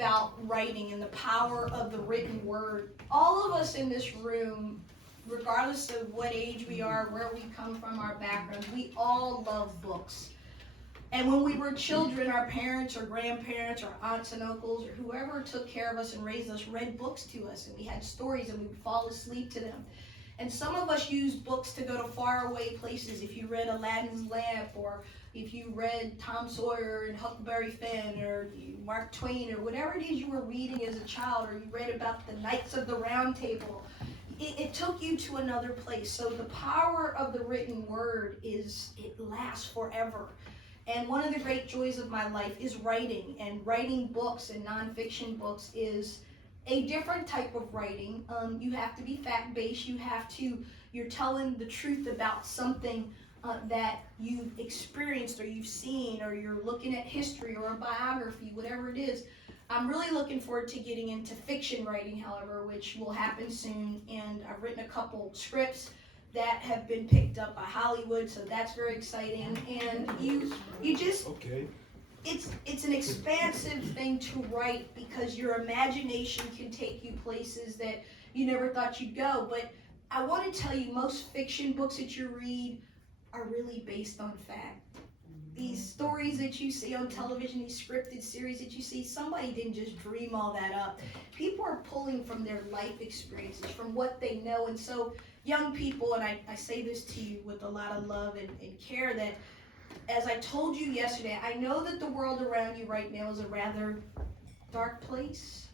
about writing and the power of the written word. All of us in this room, regardless of what age we are, where we come from, our backgrounds, we all love books. And when we were children, our parents or grandparents or aunts and uncles or whoever took care of us and raised us read books to us, and we had stories and we would fall asleep to them. And some of us use books to go to faraway places. If you read Aladdin's Lamp, or if you read Tom Sawyer and Huckleberry Finn, or Mark Twain, or whatever it is you were reading as a child, or you read about the Knights of the Round Table, it took you to another place. So the power of the written word is, it lasts forever. And one of the great joys of my life is writing, and writing books and nonfiction books is a different type of writing. You have to be fact-based. You're telling the truth about something that you've experienced or you've seen, or you're looking at history or a biography, whatever it is. I'm really looking forward to getting into fiction writing, however, which will happen soon. And I've written a couple scripts that have been picked up by Hollywood, so that's very exciting. And you just, okay. It's an expansive thing to write, because your imagination can take you places that you never thought you'd go. But I want to tell you, most fiction books that you read are really based on fact. These stories that you see on television, these scripted series that you see, somebody didn't just dream all that up. People are pulling from their life experiences, from what they know. And so young people, and I say this to you with a lot of love and care, that as I told you yesterday, I know that the world around you right now is a rather dark place.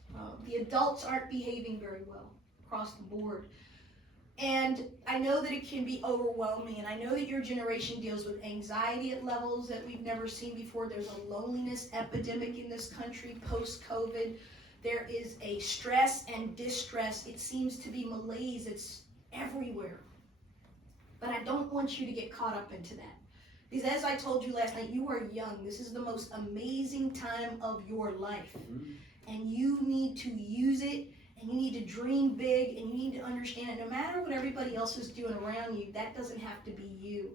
The adults aren't behaving very well across the board. And I know that it can be overwhelming, and I know that your generation deals with anxiety at levels that we've never seen before. There's a loneliness epidemic in this country post-COVID. There is a stress and distress. It seems to be malaise. It's everywhere. But I don't want you to get caught up into that. Because as I told you last night, you are young. This is the most amazing time of your life. And you need to use it, and you need to dream big, and you need to understand it. No matter what everybody else is doing around you, that doesn't have to be you.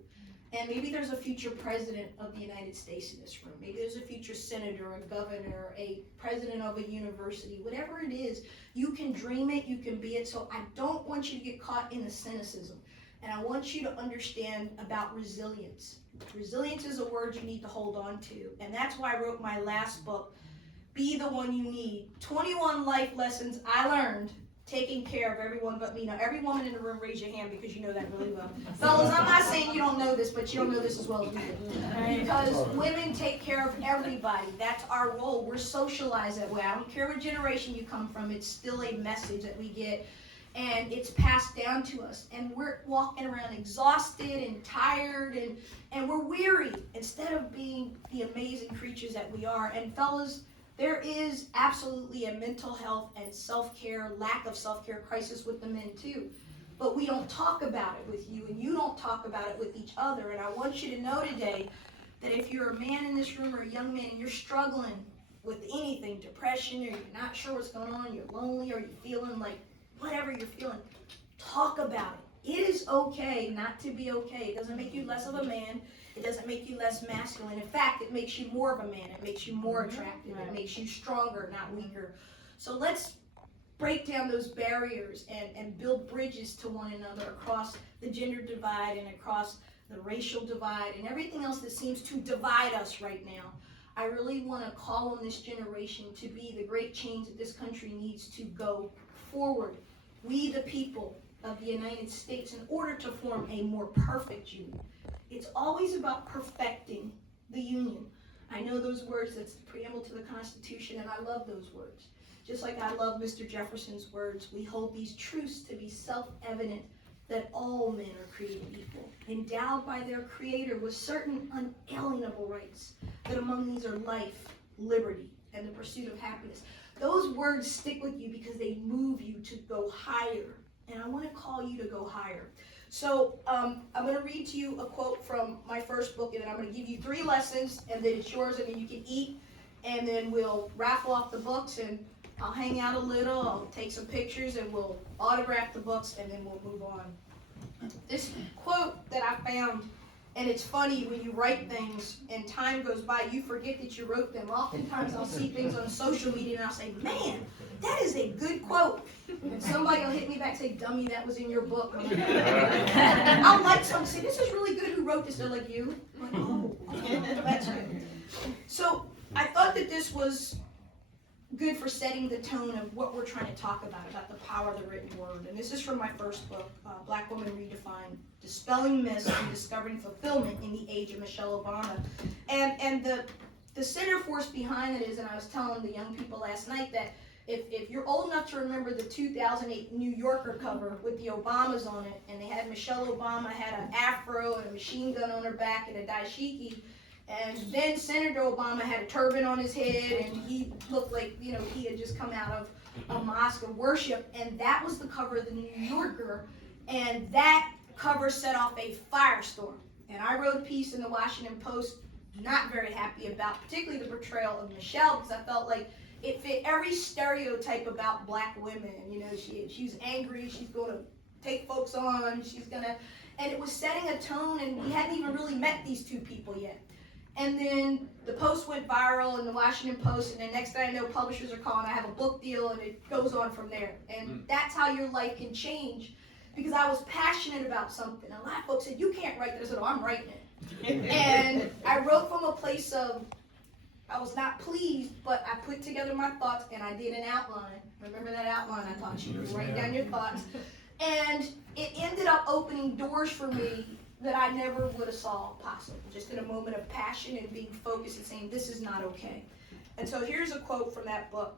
And maybe there's a future president of the United States in this room. Maybe there's a future senator, a governor, a president of a university. Whatever it is, you can dream it, you can be it. So I don't want you to get caught in the cynicism. And I want you to understand about resilience. Resilience is a word you need to hold on to. And that's why I wrote my last book, Be the One You Need. 21 life lessons I learned taking care of everyone but me. Now, every woman in the room, raise your hand, because you know that really well. Fellas, I'm not saying you don't know this, but you don't know this as well as we do. Because women take care of everybody. That's our role. We're socialized that way. I don't care what generation you come from. It's still a message that we get. And it's passed down to us, and we're walking around exhausted and tired, and we're weary instead of being the amazing creatures that we are. And fellas, there is absolutely a mental health and self-care, lack of self-care crisis with the men too. But we don't talk about it with you, and you don't talk about it with each other. And I want you to know today that if you're a man in this room or a young man and you're struggling with anything, depression, or you're not sure what's going on, you're lonely, or you're feeling like whatever you're feeling, talk about it. It is okay not to be okay. It doesn't make you less of a man. It doesn't make you less masculine. In fact, it makes you more of a man. It makes you more attractive. It makes you stronger, not weaker. So let's break down those barriers and build bridges to one another across the gender divide and across the racial divide and everything else that seems to divide us right now. I really want to call on this generation to be the great change that this country needs to go forward. We, the people of the United States, in order to form a more perfect union. It's always about perfecting the union. I know those words, that's the preamble to the Constitution, and I love those words. Just like I love Mr. Jefferson's words, we hold these truths to be self-evident, that all men are created equal, endowed by their Creator with certain unalienable rights, that among these are life, liberty, and the pursuit of happiness. Those words stick with you because they move you to go higher. And I want to call you to go higher. So I'm going to read to you a quote from my first book, and then I'm going to give you 3 lessons, and then it's yours, and then you can eat, and then we'll raffle off the books, and I'll hang out a little, I'll take some pictures, and we'll autograph the books, and then we'll move on. This quote that I found And it's funny when you write things and time goes by, you forget that you wrote them. Oftentimes I'll see things on social media and I'll say, man, that is a good quote. And somebody will hit me back and say, dummy, that was in your book. I'm like, I'll like someone say, this is really good. Who wrote this? They're like, you? I'm like, oh, that's good. So I thought that this was good for setting the tone of what we're trying to talk about the power of the written word. And this is from my first book, Black Woman Redefined, Dispelling Myths and Discovering Fulfillment in the Age of Michelle Obama. And the center force behind it is, and I was telling the young people last night, that if you're old enough to remember the 2008 New Yorker cover with the Obamas on it, and they had Michelle Obama had an afro and a machine gun on her back and a dashiki, and then Senator Obama had a turban on his head, and he looked like, you know, he had just come out of a mosque of worship, and that was the cover of the New Yorker, and that cover set off a firestorm. And I wrote a piece in the Washington Post, not very happy about, particularly the portrayal of Michelle, because I felt like it fit every stereotype about black women. You know, she's angry, she's going to take folks on, she's going to, and it was setting a tone, and we hadn't even really met these two people yet. And then the post went viral in the Washington Post, and the next thing I know, publishers are calling, I have a book deal, and it goes on from there. And that's how your life can change, because I was passionate about something. A lot of folks said, you can't write this. I said, oh, I'm writing it. And I wrote from a place of, I was not pleased, but I put together my thoughts, and I did an outline. Remember that outline I taught you? Write down your thoughts. And it ended up opening doors for me that I never would have saw possible, just in a moment of passion and being focused and saying, this is not okay. And so here's a quote from that book.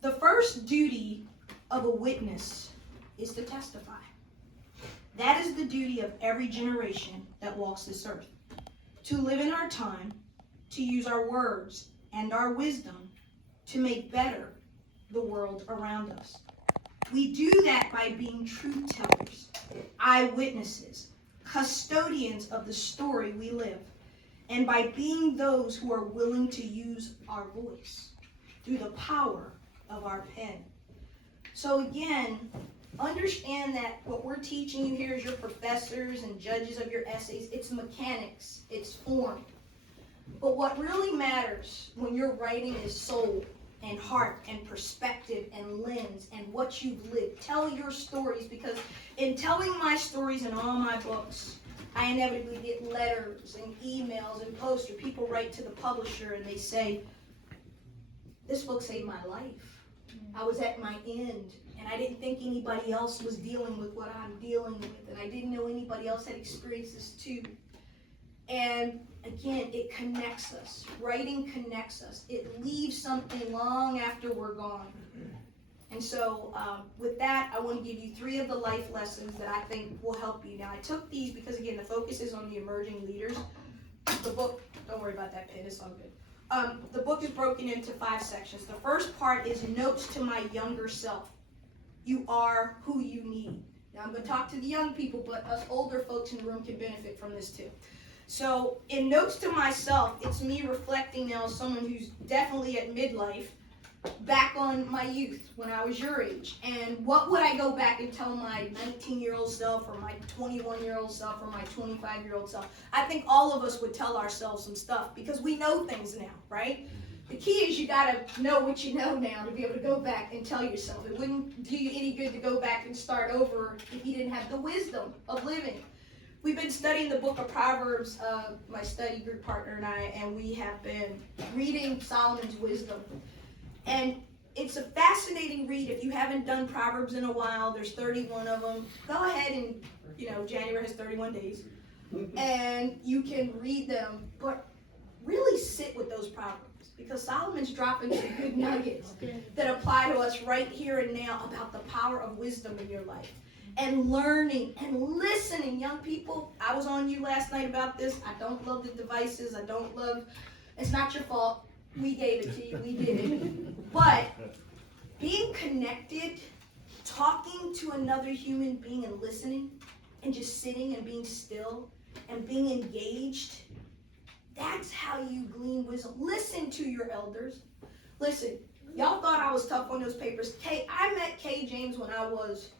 The first duty of a witness is to testify. That is the duty of every generation that walks this earth. To live in our time, to use our words and our wisdom to make better the world around us. We do that by being truth tellers, eyewitnesses, custodians of the story we live, and by being those who are willing to use our voice through the power of our pen. So again, understand that what we're teaching you here as your professors and judges of your essays, it's mechanics, it's form. But what really matters when you're writing is soul and heart and perspective and lens and what you've lived. Tell your stories, because in telling my stories in all my books, I inevitably get letters and emails and posts, or people write to the publisher and they say, this book saved my life. I was at my end, and I didn't think anybody else was dealing with what I'm dealing with, and I didn't know anybody else had experienced this too. And again, it connects us. Writing connects us. It leaves something long after we're gone. And so with that, I want to give you 3 of the life lessons that I think will help you. Now, I took these because, again, the focus is on the emerging leaders. The book, don't worry about that pin, it's all good. The book is broken into 5 sections. The first part is notes to my younger self. You are who you need. Now, I'm going to talk to the young people, but us older folks in the room can benefit from this too. So in notes to myself, it's me reflecting now as someone who's definitely at midlife, back on my youth when I was your age. And what would I go back and tell my 19-year-old self, or my 21-year-old self, or my 25-year-old self? I think all of us would tell ourselves some stuff, because we know things now, right? The key is you gotta know what you know now to be able to go back and tell yourself. It wouldn't do you any good to go back and start over if you didn't have the wisdom of living. We've been studying the book of Proverbs, my study group partner and I, and we have been reading Solomon's wisdom. And it's a fascinating read. If you haven't done Proverbs in a while, there's 31 of them. Go ahead and, January has 31 days. And you can read them, but really sit with those Proverbs, because Solomon's dropping some good nuggets that apply to us right here and now about the power of wisdom in your life. And learning and listening. Young people, I was on you last night about this. I don't love the devices. It's not your fault. We gave it to you. We did it. But being connected, talking to another human being and listening, and just sitting and being still and being engaged, that's how you glean wisdom. Listen to your elders. Listen, y'all thought I was tough on those papers. I met Kay James when I was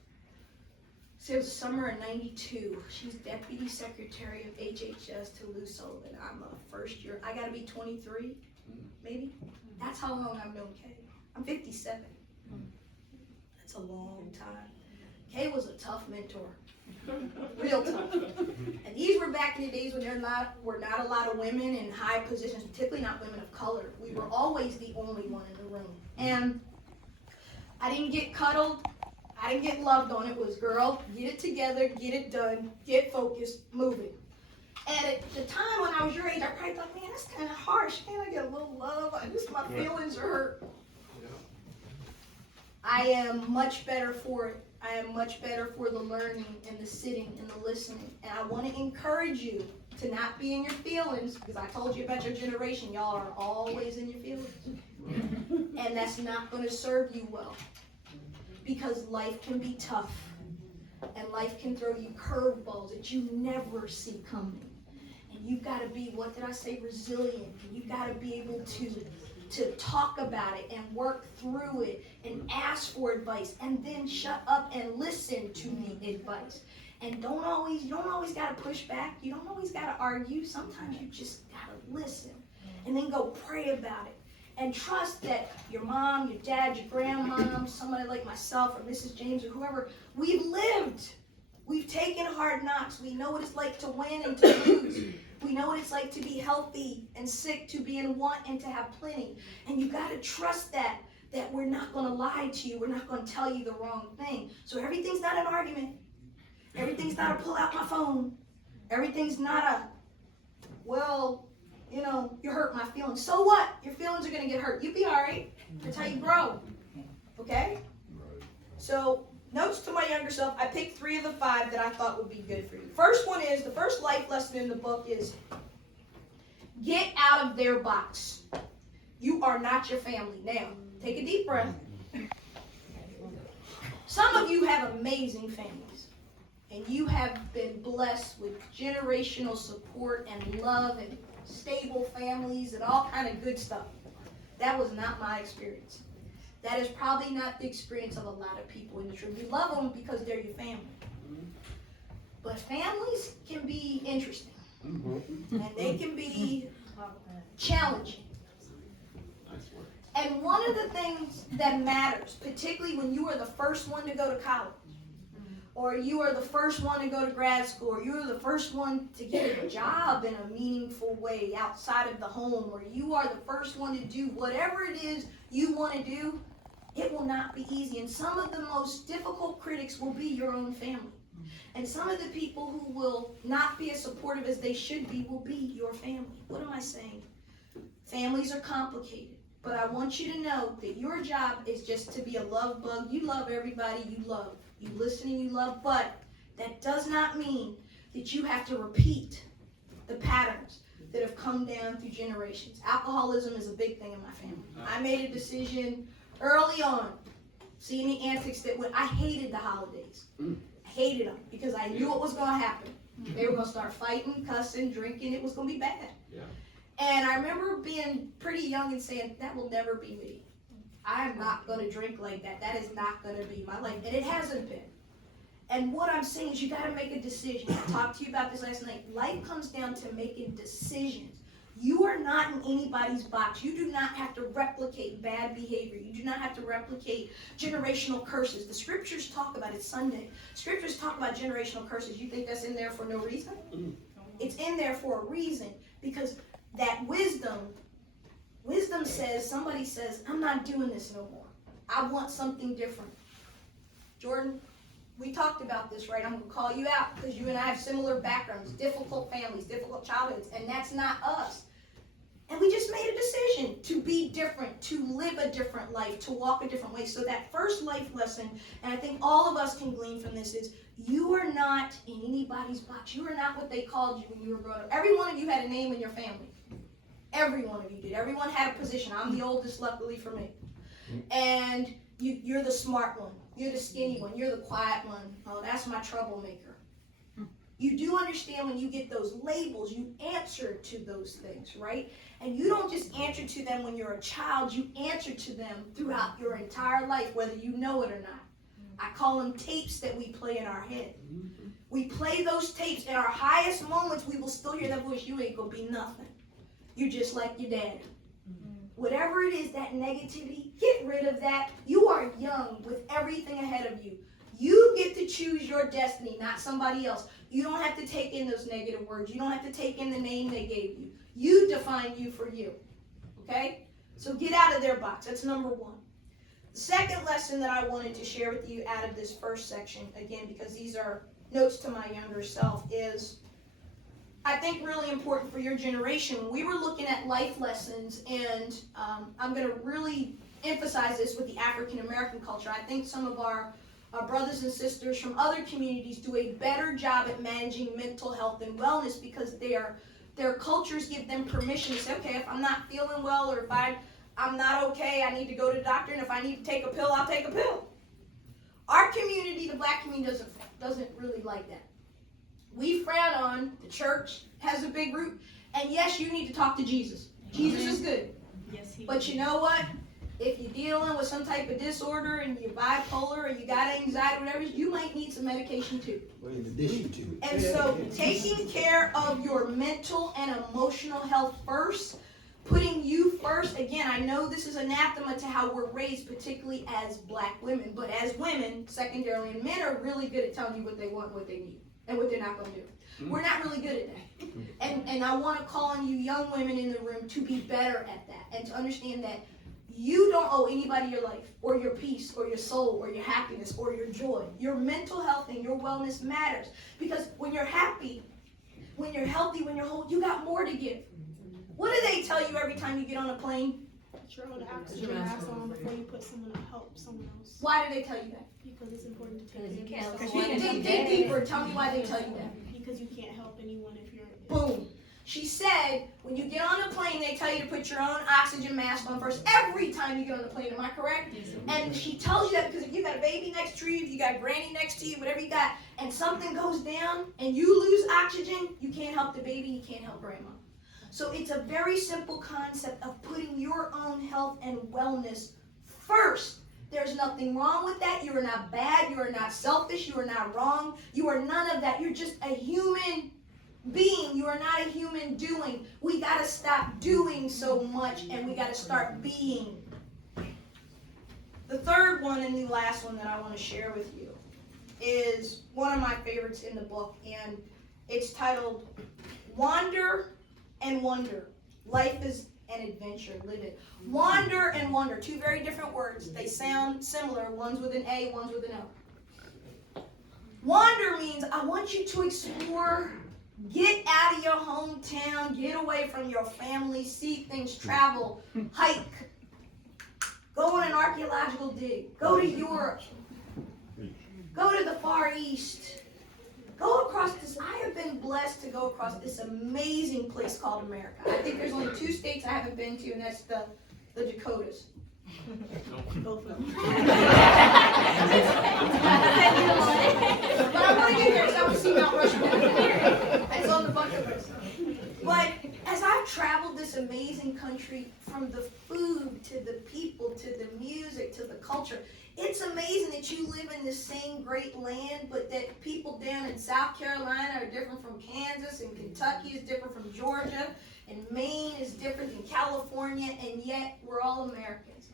So it was summer of '92. She's Deputy Secretary of HHS to Lou Sullivan. I'm a first year. I gotta be 23, maybe. That's how long I've known Kay. I'm 57. That's a long time. Kay was a tough mentor. Real tough. And these were back in the days when there were not a lot of women in high positions, particularly not women of color. We were always the only one in the room. And I didn't get cuddled. I didn't get loved on. It was, girl, get it together, get it done, get focused, move it. And at the time when I was your age, I probably thought, man, that's kind of harsh. Can't I get a little love? My feelings are hurt. Yeah. I am much better for it. I am much better for the learning and the sitting and the listening. And I want to encourage you to not be in your feelings, because I told you about your generation. Y'all are always in your feelings. And that's not going to serve you well. Because life can be tough. And life can throw you curveballs that you never see coming. And you've got to be, what did I say, resilient. And you've got to be able to talk about it and work through it and ask for advice and then shut up and listen to the advice. And you don't always got to push back. You don't always got to argue. Sometimes you just got to listen and then go pray about it. And trust that your mom, your dad, your grandma, somebody like myself or Mrs. James or whoever, we've lived. We've taken hard knocks. We know what it's like to win and to lose. We know what it's like to be healthy and sick, to be in want and to have plenty. And you got to trust that we're not going to lie to you. We're not going to tell you the wrong thing. So everything's not an argument. Everything's not a pull out my phone. Everything's not a, well, you know, you hurt my feelings. So what? Your feelings are going to get hurt. You'll be all right. That's how you grow. Okay? So, notes to my younger self. I picked 3 of the 5 that I thought would be good for you. First one is, the first life lesson in the book is, get out of their box. You are not your family. Now, take a deep breath. Some of you have amazing families. And you have been blessed with generational support and love and stable families and all kind of good stuff. That was not my experience. That is probably not the experience of a lot of people in this room. You love them because they're your family. But families can be interesting. And they can be challenging. And one of the things that matters, particularly when you are the first one to go to college, or you are the first one to go to grad school, or you're the first one to get a job in a meaningful way outside of the home, or you are the first one to do whatever it is you want to do, it will not be easy. And some of the most difficult critics will be your own family. And some of the people who will not be as supportive as they should be will be your family. What am I saying? Families are complicated. But I want you to know that your job is just to be a love bug. You love everybody you love. You listen and you love, but that does not mean that you have to repeat the patterns that have come down through generations. Alcoholism is a big thing in my family. I made a decision early on, seeing the antics that went. I hated the holidays. I hated them because I knew what was going to happen. They were going to start fighting, cussing, drinking. It was going to be bad. Yeah. And I remember being pretty young and saying, that will never be me. I am not going to drink like that. That is not going to be my life. And it hasn't been. And what I'm saying is you got to make a decision. I talked to you about this last night. Life comes down to making decisions. You are not in anybody's box. You do not have to replicate bad behavior. You do not have to replicate generational curses. The scriptures talk about it Sunday. Scriptures talk about generational curses. You think that's in there for no reason? It's in there for a reason, because that wisdom says, somebody says, I'm not doing this no more. I want something different. Jordan, we talked about this, right? I'm going to call you out because you and I have similar backgrounds, difficult families, difficult childhoods, and that's not us. And we just made a decision to be different, to live a different life, to walk a different way. So that first life lesson, and I think all of us can glean from this, is you are not in anybody's box. You are not what they called you when you were growing up. Every one of you had a name in your family. Every one of you did. Everyone had a position. I'm the oldest, luckily for me. And you're the smart one. You're the skinny one. You're the quiet one. Oh, that's my troublemaker. You do understand when you get those labels, you answer to those things, right? And you don't just answer to them when you're a child. You answer to them throughout your entire life, whether you know it or not. I call them tapes that we play in our head. We play those tapes. In our highest moments, we will still hear that voice. You ain't gonna be nothing. You're just like your dad. Whatever it is, that negativity, get rid of that. You are young with everything ahead of you. You get to choose your destiny, not somebody else. You don't have to take in those negative words. You don't have to take in the name they gave you. You define you for you. Okay? So get out of their box. That's number one. The second lesson that I wanted to share with you out of this first section, again, because these are notes to my younger self, is I think really important for your generation. We were looking at life lessons, and I'm going to really emphasize this with the African American culture. I think some of our brothers and sisters from other communities do a better job at managing mental health and wellness because their cultures give them permission to say, okay, if I'm not feeling well, or if I'm not okay, I need to go to the doctor, and if I need to take a pill, I'll take a pill. Our community, the black community, doesn't really like that. We frown on, the church has a big root, and yes, you need to talk to Jesus. Jesus is good. Yes, but you know what? If you're dealing with some type of disorder and you're bipolar or you got anxiety, whatever, you might need some medication too. Well, in addition to. And so taking care of your mental and emotional health first, putting you first, again, I know this is anathema to how we're raised, particularly as black women, but as women, secondarily, and men are really good at telling you what they want, what they need, and what they're not going to do. We're not really good at that. And I want to call on you young women in the room to be better at that and to understand that you don't owe anybody your life or your peace or your soul or your happiness or your joy. Your mental health and your wellness matters because when you're happy, when you're healthy, when you're whole, you got more to give. What do they tell you every time you get on a plane? Put your own oxygen mask on before you put someone to help someone else. Why do they tell you that? Because it's important to take Because care of you yourself. can't Dig deeper. Tell me why they tell you that. Because you can't help anyone if you're. Boom. She said, when you get on a plane, they tell you to put your own oxygen mask on first every time you get on the plane. Am I correct? Yes, And she tells you that because if you got a baby next to you, if you got granny next to you, whatever you got, and something goes down and you lose oxygen, you can't help the baby, you can't help grandma. So it's a very simple concept of putting your own health and wellness first. There's nothing wrong with that. You are not bad. You are not selfish. You are not wrong. You are none of that. You're just a human being. You are not a human doing. We got to stop doing so much and we got to start being. The third one and the last one that I want to share with you is one of my favorites in the book, and it's titled Wander and Wonder. Life is an adventure. Live it. Wander and wonder. Two very different words. They sound similar. One's with an A, one's with an O. Wander means I want you to explore. Get out of your hometown, get away from your family, see things, travel, hike, go on an archaeological dig, go to Europe, go to the Far East, go across this. I have been blessed to go across this amazing place called America. I think there's only 2 states I haven't been to, and that's the Dakotas. Both of them. But I want to get there because I want to see Mount Rushmore. It's on the bucket list. But as I've traveled this amazing country, from the food to the people to the music to the culture, it's amazing that you live in the same great land, but that people down in South Carolina are different from Kansas, and Kentucky is different from Georgia, and Maine is different than California, and yet we're all Americans.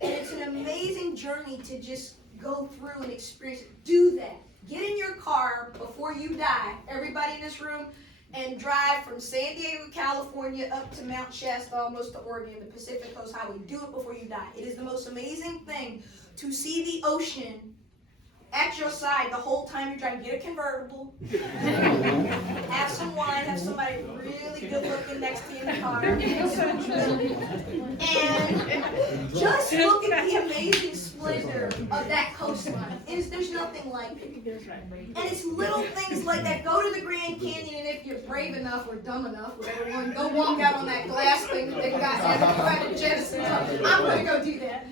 And it's an amazing journey to just go through and experience it. Do that. Get in your car before you die, everybody in this room, and drive from San Diego, California, up to Mount Shasta, almost to Oregon, the Pacific Coast Highway. Do it before you die. It is the most amazing thing to see the ocean at your side the whole time you're driving. Get a convertible, have some wine, have somebody really good looking next to you in the car, and just look at the amazing splendor of that coastline. There's nothing like it. And it's little things like that. Go to the Grand Canyon, and if you're brave enough or dumb enough, whatever one, go walk out on that glass thing that they got at the Genesis. I'm going to go do that.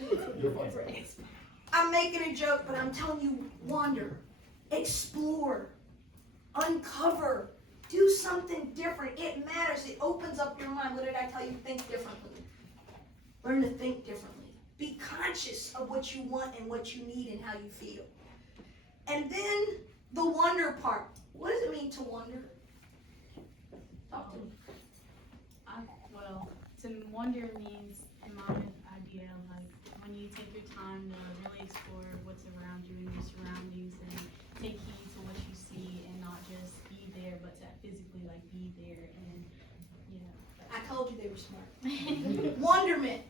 I'm making a joke, but I'm telling you, wander, explore, uncover, do something different. It matters. It opens up your mind. What did I tell you? Think differently. Learn to think differently. Be conscious of what you want and what you need and how you feel. And then the wonder part. What does it mean to wonder? Talk to me. Well, to wonder means, in my idea, like when you take your time to really explore what's around you and your surroundings and take heed to what you see and not just be there, but to physically like be there and I told you they were smart. Wonderment.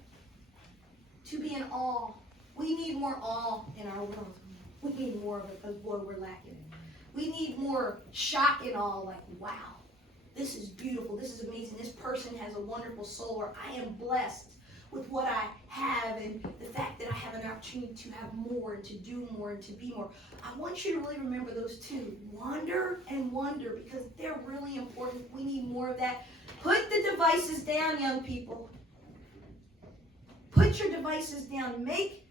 To be in awe. We need more awe in our world. We need more of it because, boy, we're lacking it. We need more shock and awe, like, wow, this is beautiful, this is amazing, this person has a wonderful soul, or I am blessed with what I have, and the fact that I have an opportunity to have more, and to do more, and to be more. I want you to really remember those two, wonder and wonder, because they're really important. We need more of that. Put the devices down, young people. Put your devices down. Make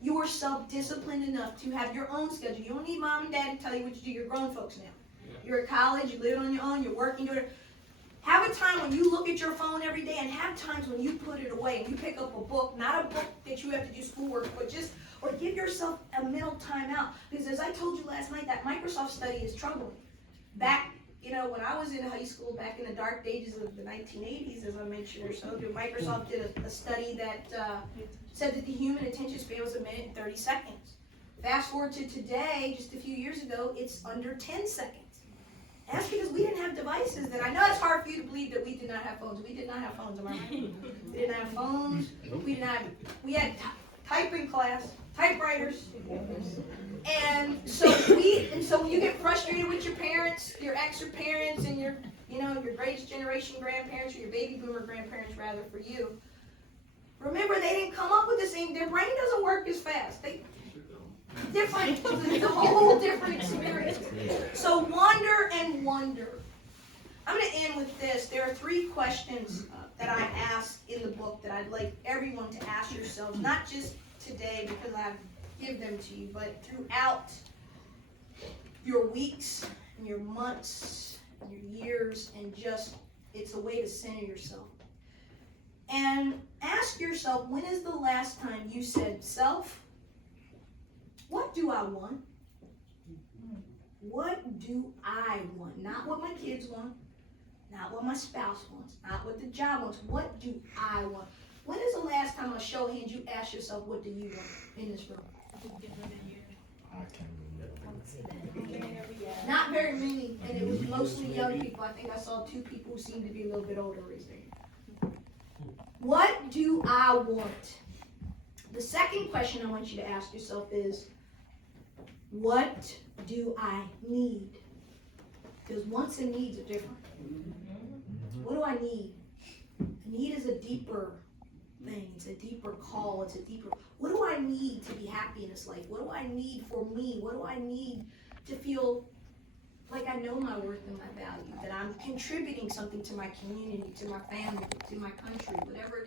yourself disciplined enough to have your own schedule. You don't need mom and dad to tell you what to do. You're grown folks now. You're at college, you live on your own, you're working, have a time when you look at your phone every day, and have times when you put it away and you pick up a book, not a book that you have to do schoolwork, but or give yourself a mental time out. Because as I told you last night, that Microsoft study is troubling. Back, when I was in high school, back in the dark ages of the 1980s, as I mentioned or so, Microsoft did a study that said that the human attention span was 1 minute and 30 seconds. Fast forward to today, just a few years ago, it's under 10 seconds. And that's because we didn't have devices that, I know it's hard for you to believe that we did not have phones. We did not have phones, am I right? We didn't have phones. We had typing class, typewriters. And so when you get frustrated with your parents, your extra parents, and your greatest generation grandparents, or your baby boomer grandparents rather for you, remember they didn't come up with the same, their brain doesn't work as fast. Different, it's a whole different experience. So wonder and wonder. I'm going to end with this. There are 3 questions that I ask in the book that I'd like everyone to ask yourselves, not just today because I give them to you, but throughout your weeks and your months and your years, and just, it's a way to center yourself. And ask yourself, when is the last time you said, self, what do I want? What do I want? Not what my kids want, not what my spouse wants, not what the job wants. What do I want? When is the last time, on a show of hands, you asked yourself, what do you want in this room? I can't remember. Not very many, and it was mostly young people. I think I saw 2 people who seemed to be a little bit older raised their hand. What do I want? The second question I want you to ask yourself is, what do I need? Because wants and needs are different. What do I need? Need is a deeper thing. It's a deeper call. It's a deeper, what do I need to be happy in this life? What do I need for me? What do I need to feel like I know my worth and my value, that I'm contributing something to my community, to my family, to my country, whatever it is.